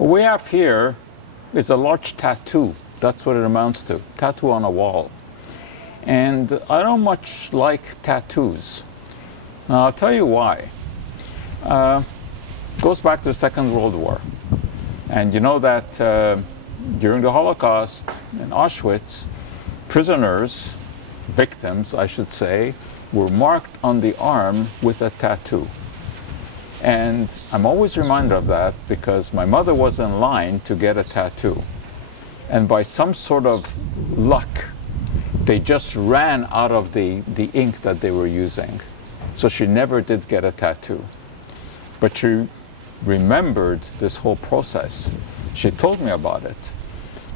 What we have here is a large tattoo. That's what it amounts to, tattoo on a wall. And I don't much like tattoos. Now, I'll tell you why. It goes back to the Second World War. And you know that during the Holocaust in Auschwitz, prisoners, victims, I should say, were marked on the arm with a tattoo. And I'm always reminded of that because my mother was in line to get a tattoo. And by some sort of luck, they just ran out of the ink that they were using. So she never did get a tattoo. But she remembered this whole process. She told me about it.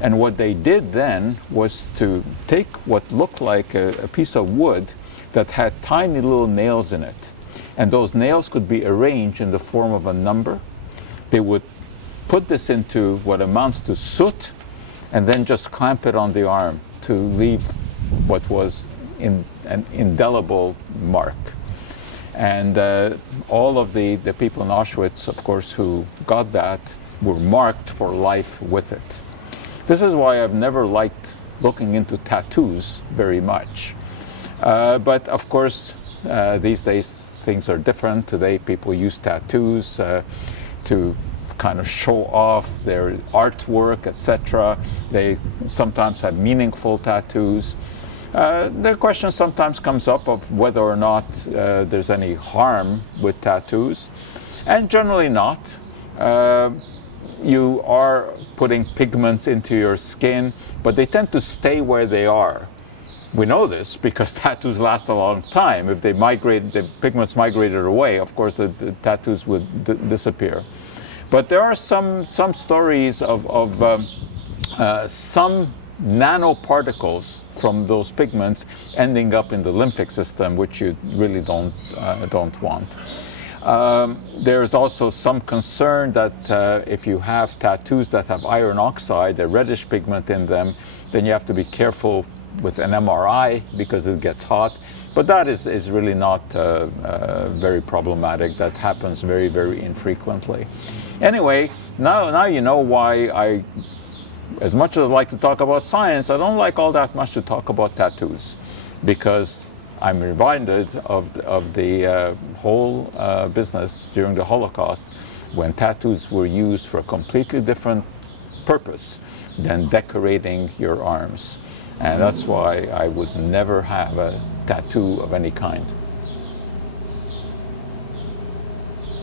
And what they did then was to take what looked like a piece of wood that had tiny little nails in it. And those nails could be arranged in the form of a number. They would put this into what amounts to soot and then just clamp it on the arm to leave what was an indelible mark. And all of the people in Auschwitz, of course, who got that were marked for life with it. This is why I've never liked looking into tattoos very much. But of course, these days things are different. Today people use tattoos to kind of show off their artwork, etc. They sometimes have meaningful tattoos. The question sometimes comes up of whether or not there's any harm with tattoos, and generally not. You are putting pigments into your skin, but they tend to stay where they are. We know this because tattoos last a long time. If they migrate, the pigments migrated away, of course the tattoos would disappear. But there are some stories of some nanoparticles from those pigments ending up in the lymphatic system, which you really don't want. There's also some concern that if you have tattoos that have iron oxide, a reddish pigment in them, then you have to be careful with an MRI because it gets hot. But that is really not very problematic. That happens very, very infrequently. Anyway, now you know why as much as I like to talk about science, I don't like all that much to talk about tattoos, because I'm reminded of the whole business during the Holocaust, when tattoos were used for a completely different purpose than decorating your arms. And that's why I would never have a tattoo of any kind.